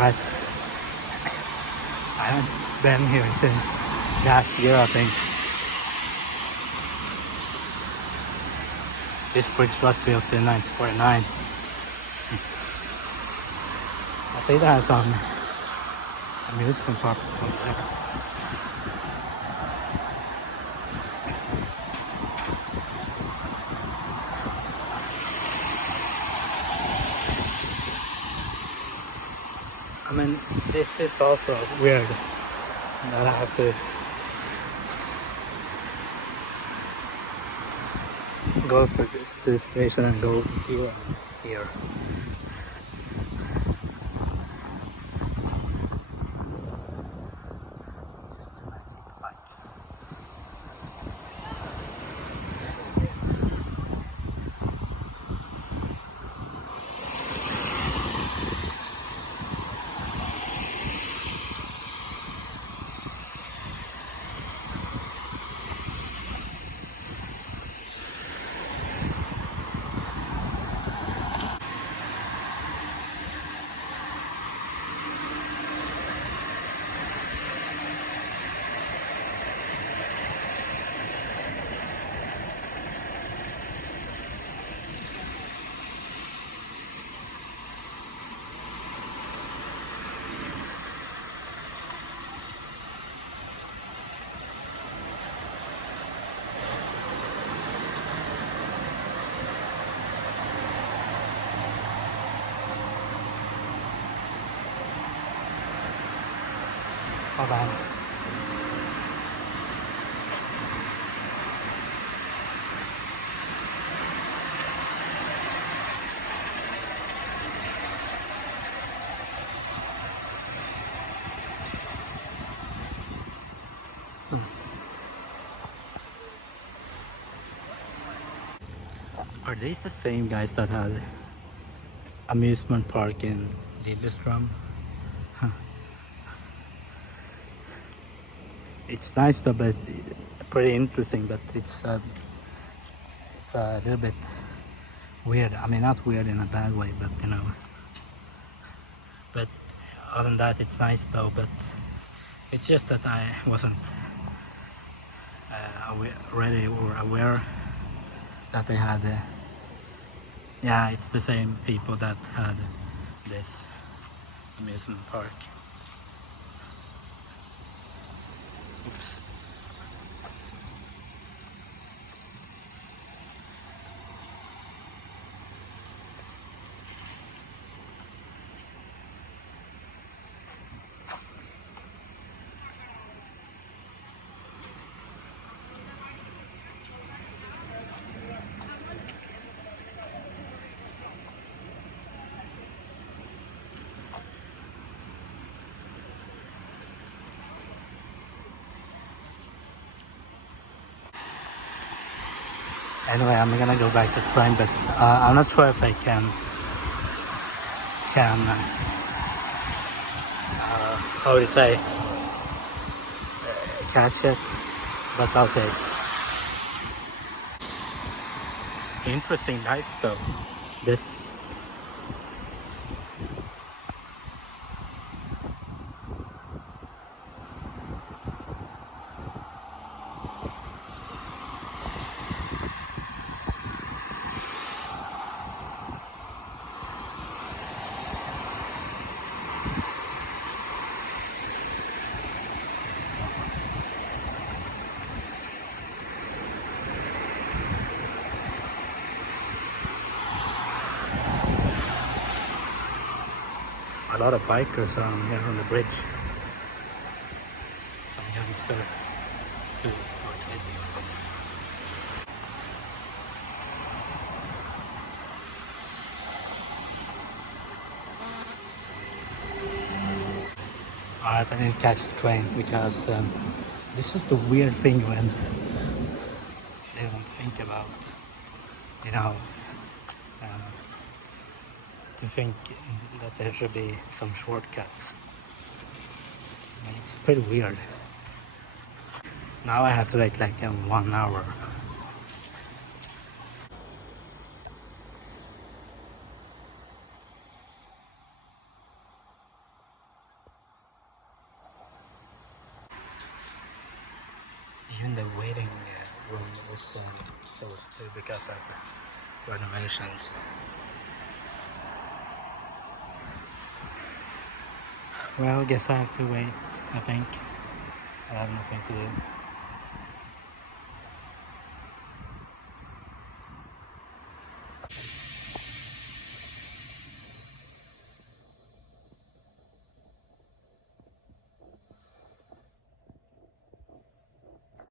But I haven't been here since last year, I think. This bridge was built in 1949. I see that some amusement park over there. I mean, this is also weird that I have to go to the station and go here and here. Systematic fights. Hold on. Are these the same guys that had amusement park in Lillestrøm? Huh. It's nice though, but pretty interesting, but it's a little bit weird. I mean, not weird in a bad way, but you know. But other than that, it's nice though, but it's just that I wasn't ready or aware that they had yeah, it's the same people that had this amusement park. Oops. Anyway, I'm gonna go back to train, but I'm not sure if I can how do you say, catch it, but I'll say interesting life though. This a lot of bikers on here on the bridge. Some youngsters too, or kids. Alright, I didn't catch the train because this is the weird thing when they don't think about, you know, to think that there should be some shortcuts. I mean, it's pretty weird. Now I have to wait like 1 hour. Even the waiting room is closed too because of renovations. Well, guess I have to wait, I think. I have nothing to do.